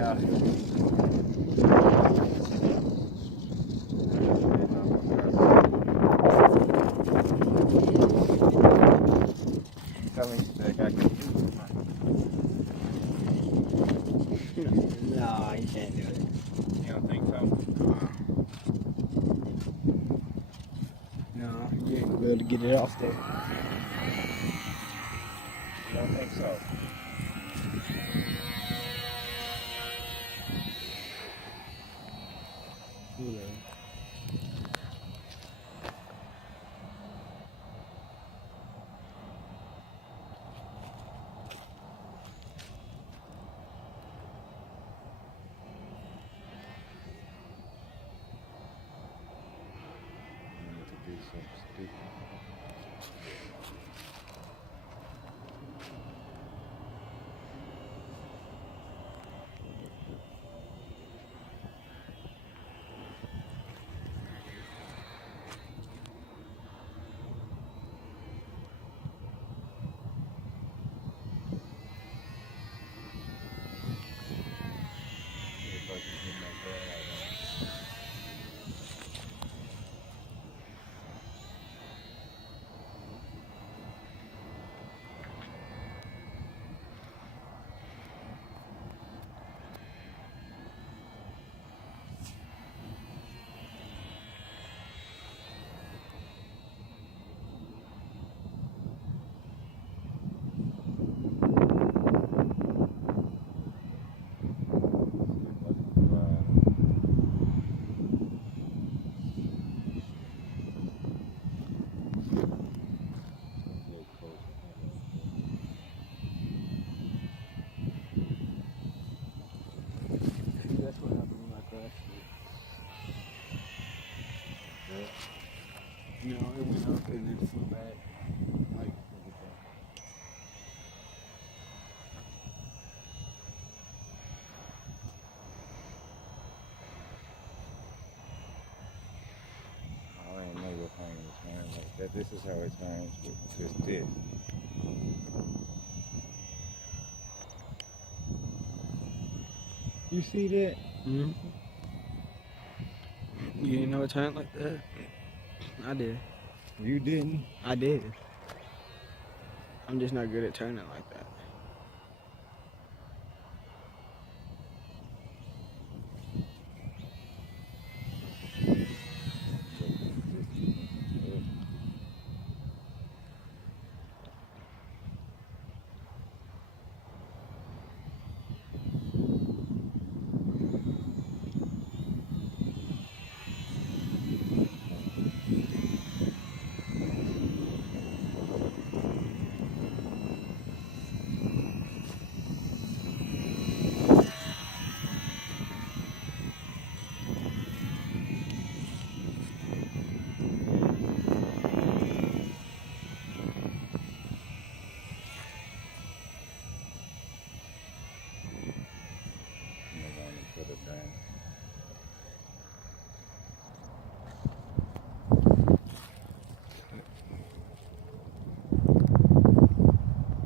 Yeah. Tell me that I can do it. No, you can't do it. You don't think so? No, you ain't gonna be able to get it off there. You don't think so? Do something stupid. If I can get my bag out. That's what happened when I crashed it. You know, it went up and then flew back. Like, I didn't know your plane was turning like that. This is how it turns with this. You see that? mm-hmm. You didn't know it turned like that? I did. You didn't? I did. I'm just not good at turning like that. I'm going to put it down.